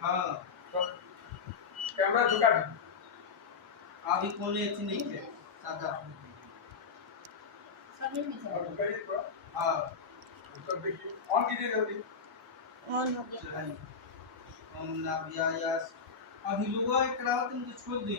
हाँ तो कैमरा झुका दी अभी कोने अच्छी नहीं है सादा और करिए थोड़ा हाँ तो देखिए ऑन कीजिए जल्दी ऑन हो गया चढ़ाई ओम नाभ्यायास अभी लोग एक रात मुझे छोड़ दी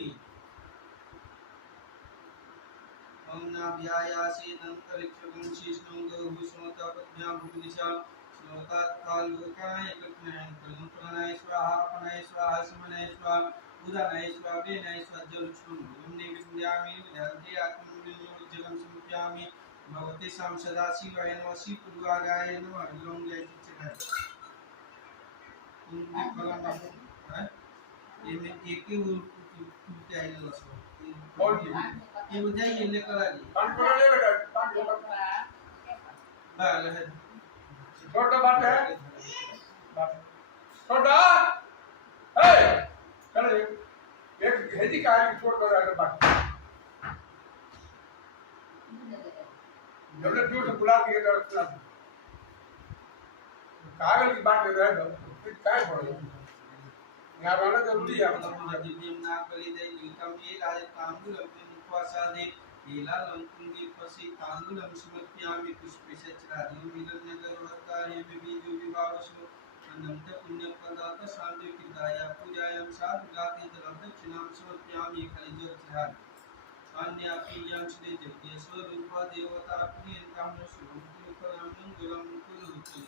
ओम नाभ्यायासी नंतरिक्षगं शीष्णं विष्णुता पद्भ्याम भूदिशा श्लोकात् कालोकाय कल्पनाय कल्पनाय स्वाहा अपनाय स्वाहा समनाय स्वाहा उदानाय स्वाहा वेनाय स्वाहा जल छुन विमने विद्यामि विद्यान्ते आत्मनिर्भर जलम समर्पयामि भगवते साम सदा शिवाय नमः शिव पूर्वागाय नमः लोम जय चिच्चनाय उनकी कलम है ये में एक ही वो क्या है लसो और जी ये बुझाई ये लेकर आ जी कंट्रोल ले बेटा कंट्रोल बाल है छोटा बात है छोटा ए चलो एक हेदी का है छोड़ दो यार बात जब ले दूर से बुला के इधर चला कागज की बात कर रहे हो फिर काय पड़ो यहाँ रहना जरूरी है दिव्यम नागबली दे नीलकम ये राज तांबूलम मुखवासादे लीला लंकुंगी पसी तांबूलम समर्पयामि पुष्पशचरादि मिलन नगर वक्तारे विविधु विभावसु अनंत पुण्य प्रदात शांति किदाया पूजायाम साध गाते दक्षिणाम समर्पयामि खलिजोत चढ़ादि अन्य अपीयं श्री जगदीश्वर रूपा देवता प्रियंताम स्वरूप कलम मंगलम कुलुति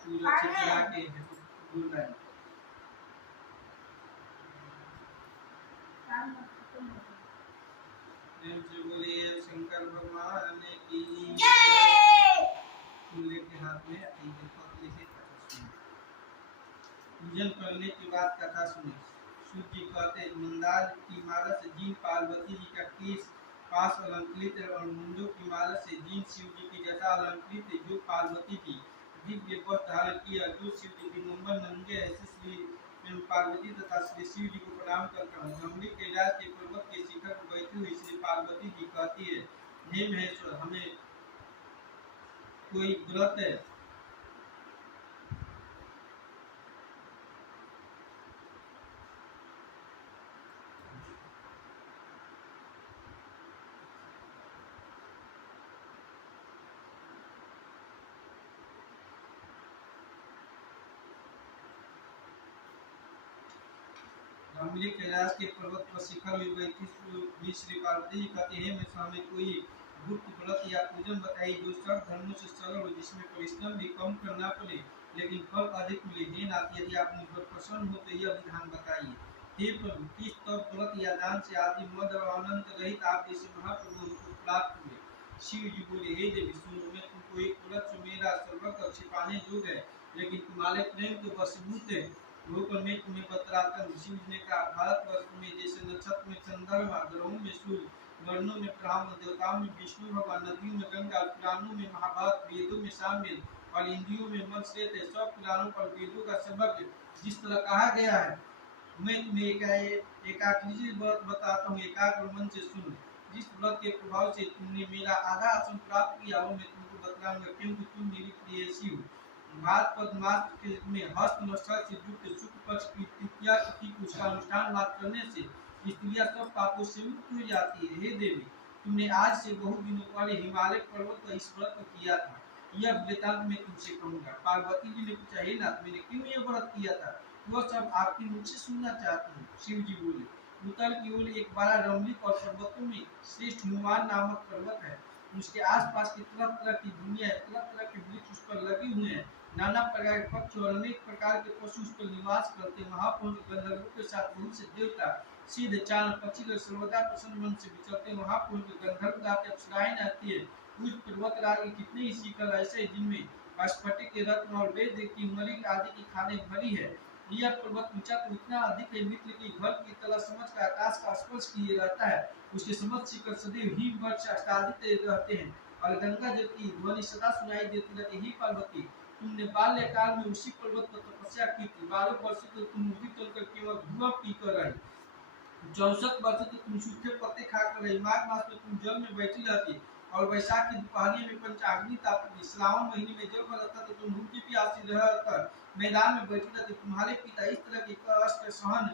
सूरज चित्रा के गुरुनाथ बोलिए शंकर भगवान की फूले के हाथ में पूजन करने के बाद कथा सुने सूर्य जी कहते मंदार की माला से जिन पार्वती जी का केस पास अलंकृत और मुंडों की माला से जिन शिव जी की जटा अलंकृत जो पार्वती की दिव्य वस्त्र धारण किया जो शिव जी की नंबर नंगे ऐसे श्री पार्वती तथा श्री शिव जी को प्रणाम करता हूँ। जमुनी कैलाश के पर्वत के शिखर पर बैठी हुई श्री पार्वती जी कहती है हे महेश्वर हमें कोई व्रत है जमुनी कैलाश के पर्वत पर शिखर में बैठी श्री पार्वती जी कहते हैं मैं हमें कोई गुप्त व्रत या पूजन बताइए जो सब धर्मों से सरल हो जिसमें परिश्रम भी कम करना पड़े लेकिन फल अधिक मिले हे नाथ यदि आप मुझ पर प्रसन्न हो तो यह विधान बताइए हे प्रभु किस तब व्रत या दान से आदि मद और अनंत रहित आप जैसे महाप्रभु को प्राप्त हुए शिव जी बोले हे देवी सुनो मैं तुमको एक व्रत जो मेरा सर्वत्र छिपाने योग्य है लेकिन तुम्हारे प्रेम के वशीभूत है पर मैं तुम्हें बतलाता हूँ शिव ने कहा भारतवर्ष में जैसे नक्षत्र में चंद्रमा ग्रहों में सूर्य वर्णों में ब्राह्मण देवताओं में विष्णु भगवान नदियों में गंगा पुराणों में महाभारत वेदों में सामवेद और इंद्रियों में मन श्रेष्ठ है सब पुराणों पर वेदों का सबक जिस तरह कहा गया है मैं तुम्हें एकाग्र व्रत बताता हूँ एकाग्र मन से सुन जिस व्रत के प्रभाव से तुमने मेरा आधा आसन प्राप्त किया वो मैं तुमको बतलाऊंगा क्योंकि तुम मेरी प्रेयसी हो भात पद्मास में हस्त नष्टा से युक्त शुक्ल पक्ष की तृतीया तिथि को उसका अनुष्ठान मात्र करने से स्त्रियां सब पापों से मुक्त हो जाती है हे देवी तुमने आज से बहुत दिनों पहले हिमालय पर्वत पर इस व्रत को किया था यह वृतांत मैं तुमसे कहूंगा पार्वती जी ने पूछा हे नाथ मैंने क्यों यह व्रत किया था वह सब आपके मुख से सुनना चाहती हूँ शिव जी बोले उत्तर की ओर एक बड़ा रमणीक और पर्वतों में श्रेष्ठ हिमवान नामक पर्वत है उसके आसपास की तरह तरह की दुनिया है तरह तरह के वृक्ष उस पर लगे हुए हैं नाना प्रकार के पक्षी और अनेक प्रकार के पशु उस पर निवास करते महापुरुष गंधर्वों के साथ बहुत से देवता सिद्ध चांद पक्षी सर्वदा प्रसन्न मन से विचरते महापुरुष गंधर्व गाते अप्सराएं आती है उस पर्वत राज के कितने ही शिखर ऐसे जिनमें स्फटिक के रत्न और वेद की मणि आदि की खाने भरी है यह पर्वत ऊंचा तो इतना अधिक है मित्र के घर की तरह समझ का आकाश का स्पर्श किए रहता है उसके समझ शिखर सदैव ही वर्ष आच्छादित रहते हैं और गंगा जल की ध्वनि सदा सुनाई देती रहती है पार्वती तुमने बाल्यकाल में उसी पर्वत पर तपस्या की थी 12 वर्ष तक तुम उसी चलकर केवल धुआं पीकर रही 64 वर्ष तक तुम सूखे पत्ते खाकर रही माघ मास में तुम जल में बैठी रहती और वैशाख की दोपहरी में पंचाग्नि तापती श्रावण महीने में जब रहता तो तुम भूखी प्यासी रहकर मैदान में बैठी रहती। तुम्हारे पिता इस तरह के कष्ट सहन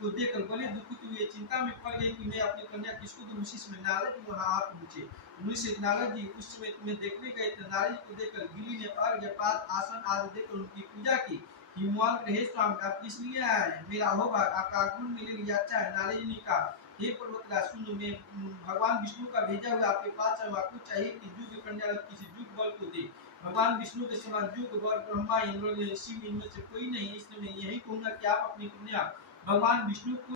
को देखकर बड़े दुखित हुए, चिंता में पड़ गई कि मैं अपनी कन्या किसको दूं। उसी समय नारद जी वहां आ पहुंचे। उनसे नारद जी उस समय तुम्हें देखने गए थे। नारद जी को देखकर गिरी ने अर्घ्यपात आसन आदि देकर उनकी पूजा की। हिमवान रहे स्वामी आप किस लिए आए हैं? मेरा होगा आपका आगमन मेरे लिए अच्छा है। नारद जी ने कहा हे पर्वतराज सुनो, मैं भगवान विष्णु का भेजा हुआ आपके पास है। आपको चाहिए कि युग कन्या किसी युग बल को दे। भगवान विष्णु के समान युग बल ब्रह्मा इंद्र शिव इनमें से कोई नहीं। इसलिए मैं यही कहूंगा कि आप अपनी कन्या भगवान विष्णु को